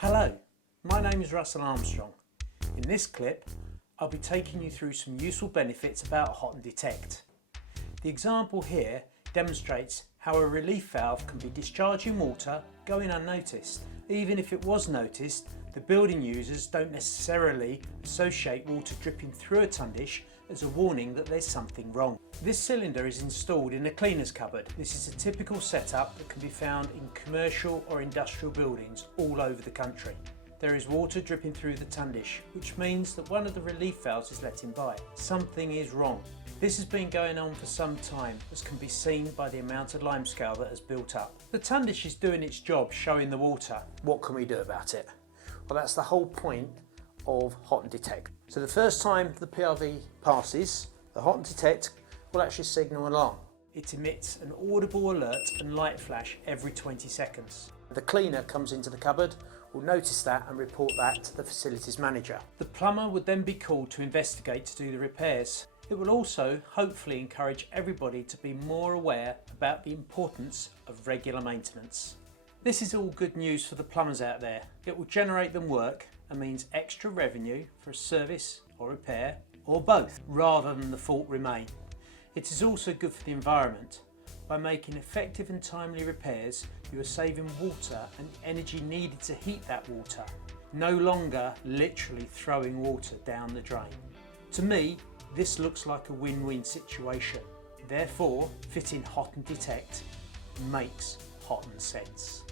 Hello, my name is Russell Armstrong. In this clip, I'll be taking you through some useful benefits about hotun detect. The example here demonstrates how a relief valve can be discharging water going unnoticed. Even if it was noticed, the building users don't necessarily associate water dripping through a tundish as a warning that there's something wrong. This cylinder is installed in a cleaner's cupboard. This is a typical setup that can be found in commercial or industrial buildings all over the country. There is water dripping through the tundish, which means that one of the relief valves is letting by. Something is wrong. This has been going on for some time, as can be seen by the amount of limescale that has built up. The tundish is doing its job showing the water. What can we do about it? Well, that's the whole point of hotun detect. So the first time the PRV passes, the hotun detect will actually signal an alarm. It emits an audible alert and light flash every 20 seconds. The cleaner comes into the cupboard, will notice that and report that to the facilities manager. The plumber would then be called to investigate to do the repairs. It will also hopefully encourage everybody to be more aware about the importance of regular maintenance. This is all good news for the plumbers out there. It will generate them work and means extra revenue for a service or repair or both, rather than the fault remain. It is also good for the environment. By making effective and timely repairs, you are saving water and energy needed to heat that water, no longer literally throwing water down the drain. To me, this looks like a win-win situation. Therefore, fitting hotun detect makes hotun sense.